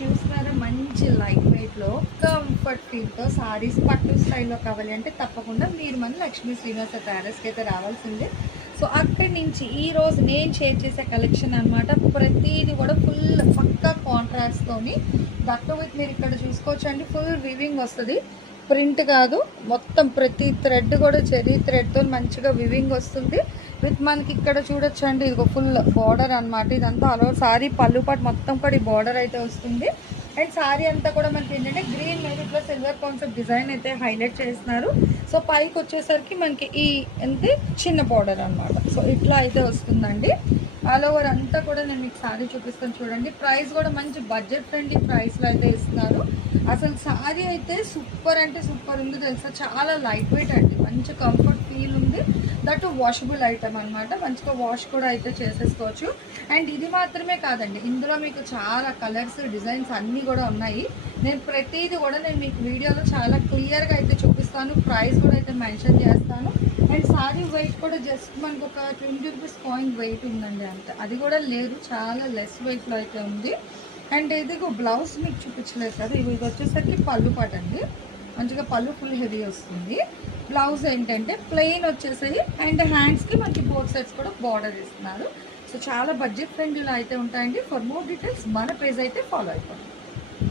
చూస్తున్నారా మంచి లైట్ వెయిట్లో కంఫర్ట్ ఫీల్తో సారీస్ పట్టు స్టైల్లో కావాలి అంటే తప్పకుండా మీరు మన లక్ష్మీ శ్రీనివాస ప్యారెస్కి అయితే రావాల్సిందే. సో అక్కడి నుంచి ఈ రోజు నేను షేర్ చేసే కలెక్షన్ అన్నమాట. ప్రతిదీ కూడా ఫుల్ పక్కా కాంట్రాక్ట్స్తోని దట్టు విత్ మీరు ఇక్కడ చూసుకోవచ్చండి. ఫుల్ వివింగ్ వస్తుంది. ప్రింట్ కాదు. మొత్తం ప్రతి థ్రెడ్ కూడా చెరీ థ్రెడ్తో మంచిగా వివింగ్ వస్తుంది. విత్ మనకి ఇక్కడ చూడొచ్చండి. ఇది ఫుల్ బార్డర్ అనమాట ఇదంతా అలో సారీ పళ్ళు పాటు మొత్తం కూడా ఈ బార్డర్ అయితే వస్తుంది. అండ్ సారీ అంతా కూడా మనకి ఏంటంటే గ్రీన్ మీద ఇట్లా సిల్వర్ కాన్సెప్ట్ డిజైన్ అయితే హైలైట్ చేస్తున్నారు. సో పైకి వచ్చేసరికి మనకి ఈ అంతే చిన్న బార్డర్ అన్నమాట. సో ఇట్లా అయితే వస్తుందండి. ఆల్ ఓవర్ అంతా కూడా నేను మీకు సారీ చూపిస్తాను చూడండి. ప్రైస్ కూడా మంచి బడ్జెట్ ఫ్రెండ్లీ ప్రైస్లో అయితే ఇస్తున్నారు. అసలు సారీ అయితే సూపర్ అంటే సూపర్ ఉంది తెలుసా? చాలా లైట్ వెయిట్ అండి. మంచి కంఫర్ట్ ఫీల్ ఉంది. దట్ వాషబుల్ ఐటమ్ అనమాట మంచిగా వాష్ కూడా అయితే చేసేసుకోవచ్చు. అండ్ ఇది మాత్రమే కాదండి ఇందులో మీకు చాలా కలర్స్ డిజైన్స్ అన్నీ కూడా ఉన్నాయి. నేను ప్రతిదీ కూడా నేను మీకు వీడియోలో చాలా క్లియర్గా అయితే చూపిస్తాను. ప్రైస్ కూడా అయితే మెన్షన్ చేస్తాను. అండ్ సారీ వెయిట్ కూడా జస్ట్ మనకు ఒక ట్వంటీ రూపీస్ కాయిన్ వెయిట్ ఉందండి అంత. అది కూడా లేదు చాలా లెస్ వెయిట్లో అయితే ఉంది. అండ్ ఇది బ్లౌజ్ మీకు చూపించలేదు కదా ఇవి ఇది వచ్చేసరికి పళ్ళు పాట అండి మంచిగా పళ్ళు ఫుల్ హెవీ వస్తుంది. బ్లౌజ్ ఏంటంటే ప్లెయిన్ వచ్చేసాయి అండ్ హ్యాండ్స్కి మనకి బోత్ సైడ్స్ కూడా బార్డర్ ఇస్తున్నారు. సో చాలా బడ్జెట్ ఫ్రెండ్లీలో అయితే ఉంటాయండి. ఫర్ మోర్ డీటెయిల్స్ మన పేజ్ అయితే ఫాలో అయిపోతుంది